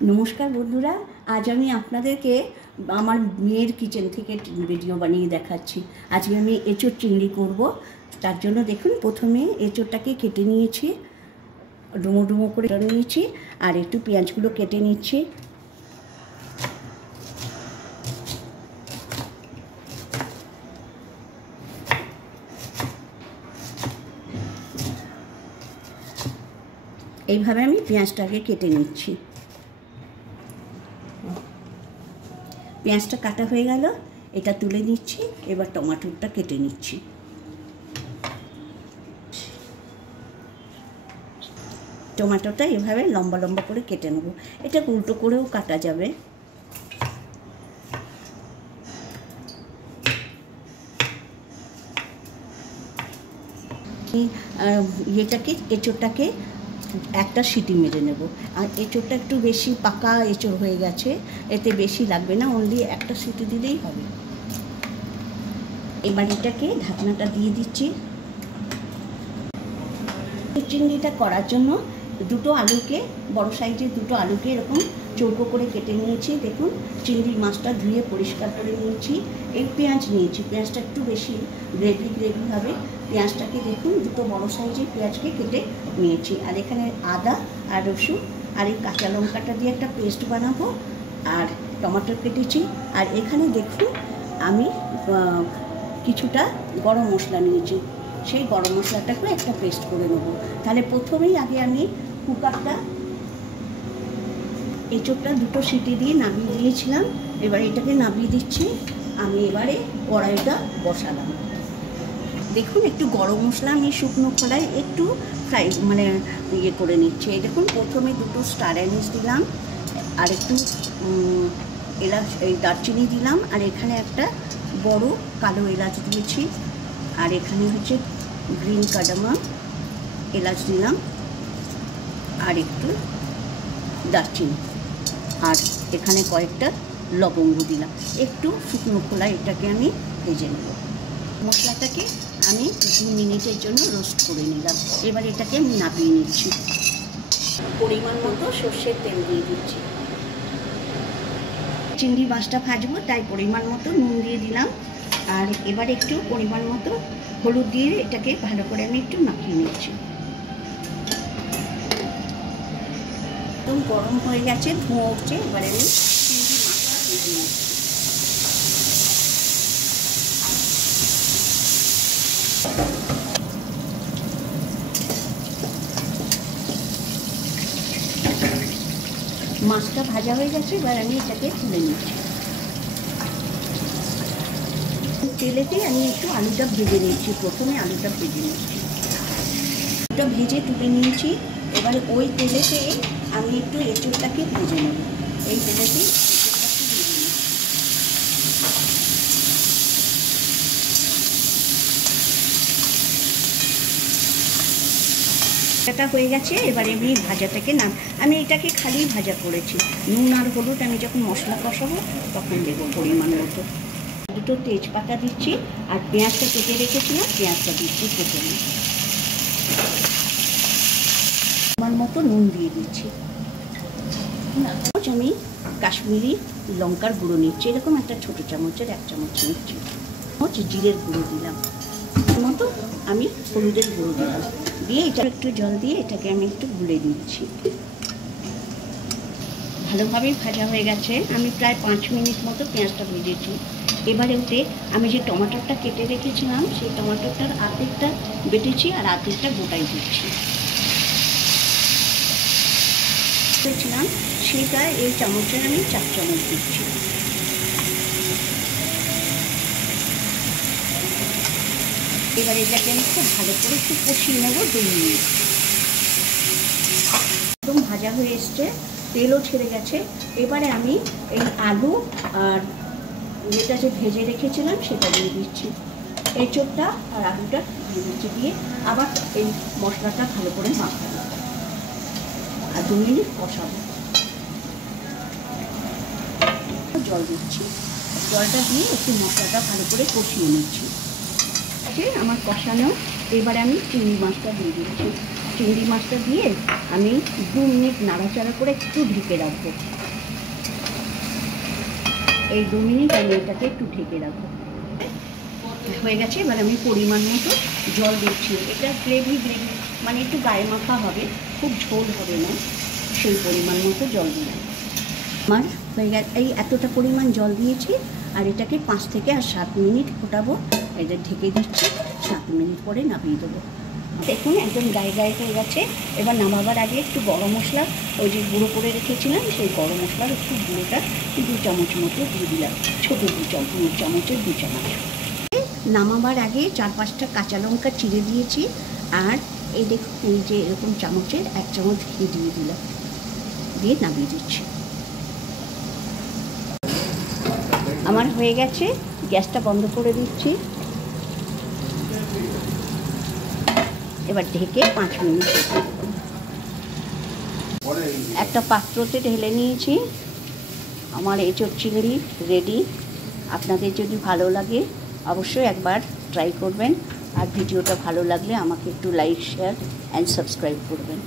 नमस्कार बंधुरा आज आमी आपनादेरके आमार मेयेर किचेन थेके भिडियो बानिये देखाच्छि। आजके आमी एचोड़ चिंगड़ी करब। तार जोन्नो देखुन प्रथमे एचोड़टाके केटे नियेछि, डुमो डुमो करे नियेछि आर एकटु पेंयाजगुलो केटे निচ্ছি। এইভাবে আমি পেঁয়াজটাকে কেটে নিচ্ছি। পেঁয়াজটা কাটা হয়ে গেল, এটা তুলে নিচ্ছি। এবার টমেটোটা কেটে নিচ্ছি। টমেটোটা এভাবে লম্বা লম্বা করে কেটে নেব। এটা উল্টো করেও কাটা যাবে। এটাকে এঁচোড়টাকে একটা সিটি মেরে নেব। আর এঁচোড়টা একটু বেশি পাকা এঁচোড় হয়ে গেছে, এতে বেশি লাগবে না, অনলি একটা সিটি দিলেই হবে। এবার এটাকে ঢাকনাটা দিয়ে দিচ্ছি। চিংড়িটা করার জন্য দুটো আলুকে, বড় সাইজের দুটো আলুকে এরকম চৌকো করে কেটে নিয়েছি। দেখুন চিংড়ি মাছটা ধুয়ে পরিষ্কার করে নিয়েছি। এই পেঁয়াজ নিয়েছি, পেঁয়াজটা একটু বেশি গ্রেভি গ্রেভি হবে। পেঁয়াজটাকে দেখুন দুটো বড় সাইজের পেঁয়াজকে কেটে নিয়েছি। আর এখানে আদা আর রসুন আর এই কাঁচা লঙ্কাটা দিয়ে একটা পেস্ট বানাবো। আর টমেটো কেটেছি। আর এখানে দেখুন আমি কিছুটা গরম মশলা নিয়েছি, সেই গরম মশলাটাকে একটা পেস্ট করে নেব। তাহলে প্রথমেই আগে আমি কুকারটা এঁচোড়টা দুটো সিটি দিয়ে নামিয়ে দিয়েছিলাম। এবার এটাকে নামিয়ে দিচ্ছি। আমি এবারে কড়াইটা বসালাম। দেখুন একটু গরম মশলা আমি শুকনো খোলায় একটু ফ্রাই ইয়ে করে নিচ্ছি। এই দেখুন প্রথমে দুটো স্টার অ্যানিস দিলাম, আর একটু এলাচ এই দারচিনি দিলাম, আর এখানে একটা বড় কালো এলাচ দিয়েছি, আর এখানে হচ্ছে গ্রিন কার্ডামম এলাচ দিলাম, আর একটু দারচিনি, আর এখানে কয়েকটা লবঙ্গ দিলাম। একটু শুকনো খোলায় এটাকে আমি ভেজে নেব। মশলাটাকে আমি 2 মিনিটের জন্য রোস্ট করে নিলাম। এবার এটাকে আমি নামিয়ে নিচ্ছি। পরিমাণ মতো সর্ষের তেল দিয়ে দিচ্ছি। চিংড়ি মাছটা ভাজবো, তাই পরিমাণ মতো নুন দিয়ে দিলাম। আর এবার একটু পরিমাণ মতো হলুদ দিয়ে এটাকে ভালো করে আমি একটু মাখিয়ে নিচ্ছি। একদম গরম হয়ে গেছে, ধোঁয়া উঠছে। এবারে আমি চিংড়ি মাছটা ভেজে নিচ্ছি। মাছটা ভাজা হয়ে গেছে, এবার আমি এটাকে তুলে নিচ্ছি। তেলেতে আমি একটু আলুটা ভেজে নিচ্ছি। প্রথমে আলুটা ভেজে নিচ্ছি, আলুটা ভেজে তুলে নিয়েছি। এবারে ওই তেলেতে আমি একটু এঁচোড়টাকে ভেজে নেব। এই তেলেতে এঁচোড়টাকে ভেজে নিচ্ছি। এটা হয়ে গেছে। এবারে আমি ভাজাটাকে আমি এটাকে খালি ভাজা করেছি। নুন আর হলুদ আমি যখন মশলা কষাবো তখন দেবো পরিমাণ মতো। দুটো তেজপাতা দিচ্ছি, আর পেঁয়াজটা কেটে রেখেছিলাম, পেঁয়াজটা দিচ্ছি প্রথমে। পরিমাণ মতো নুন দিয়ে দিচ্ছি। আমি কাশ্মীরি লঙ্কার গুঁড়ো নিচ্ছি, এরকম একটা ছোটো চামচের 1 চামচ নিচ্ছি। জিরের গুঁড়ো দিলাম, মতো আমি হলুদের গুঁড়ো দিলাম, দিয়ে এটা একটু জল দিয়ে এটাকে আমি একটু গুলে দিচ্ছি। ভালোভাবেই ভাজা হয়ে গেছে। আমি প্রায় 5 মিনিট মতো পেঁয়াজটা ভেজেছি। এবারে ওতে আমি যে টমেটোটা কেটে রেখেছিলাম, সেই টমেটোটার আর্ধেকটা বেটেছি আর আর্ধেকটা গোটাই দিচ্ছি। সেটা এই চামচের আমি 4 চামচ দিচ্ছি। এবার এটাকে আমি খুব ভালো করে একটু কষিয়ে নেবো 2 মিনিট। একদম ভাজা হয়ে এসছে, তেলও ছেড়ে গেছে। এবারে আমি এই আলু আর যেটা যে ভেজে রেখেছিলাম সেটা দিয়ে দিচ্ছি। এঁচোড়টা আর আলুটা দিয়ে দিচ্ছি, দিয়ে আবার এই মশলাটা ভালো করে মাখাবো আর 2 মিনিট কষাবো। জল দিচ্ছি, জলটা দিয়ে একটু মশলাটা ভালো করে কষিয়ে নিচ্ছি। আমার কষানো। এবারে আমি চিংড়ি মাছটা দিয়ে দিচ্ছি। চিংড়ি মাছটা দিয়ে আমি 2 মিনিট নাড়াচাড়া করে একটু ঢেকে রাখবো। এই 2 মিনিট আমি এটাকে একটু ঢেকে রাখবো। হয়ে গেছে। এবার আমি পরিমাণ মতো জল দিচ্ছি। এটা গ্রেভি মানে একটু গায়ে মাখা হবে, খুব ঝোল হবে না, সেই পরিমাণ মতো জল দিলাম। আমার হয়ে গেছে, এই এতটা পরিমাণ জল দিয়েছি। আর এটাকে 5 থেকে 7 মিনিট ফোটাবো। এটা ঢেকে দিচ্ছি, 7 মিনিট পরে নামিয়ে দেবো। দেখুন একদম গায়ে গায়ে হয়ে গেছে। এবার নামাবার আগে একটু গরম মশলা, ওই যে গুঁড়ো করে রেখেছিলাম সেই গরম মশলার একটু গুঁড়োটা 2 চামচ মতো দিয়ে দিলাম, ছোটো 2 চামচের 2 চামচ। নামাবার আগে 4-5টা কাঁচা লঙ্কা চিড়ে দিয়েছি। আর এই দেখুন এই যে এরকম চামচের 1 চামচ ঘি দিয়ে দিলাম, দিয়ে নামিয়ে দিচ্ছি। আমার হয়ে গেছে, গ্যাসটা বন্ধ করে দিচ্ছি। এবার ঢেকে 5 মিনিট একটা পাত্রতে ঢেলে নিয়েছি। আমার এঁচোড় চিংড়ি রেডি। আপনাদের যদি ভালো লাগে অবশ্যই একবার ট্রাই করবেন। আর ভিডিওটা ভালো লাগলে আমাকে একটু লাইক, শেয়ার অ্যান্ড সাবস্ক্রাইব করবেন।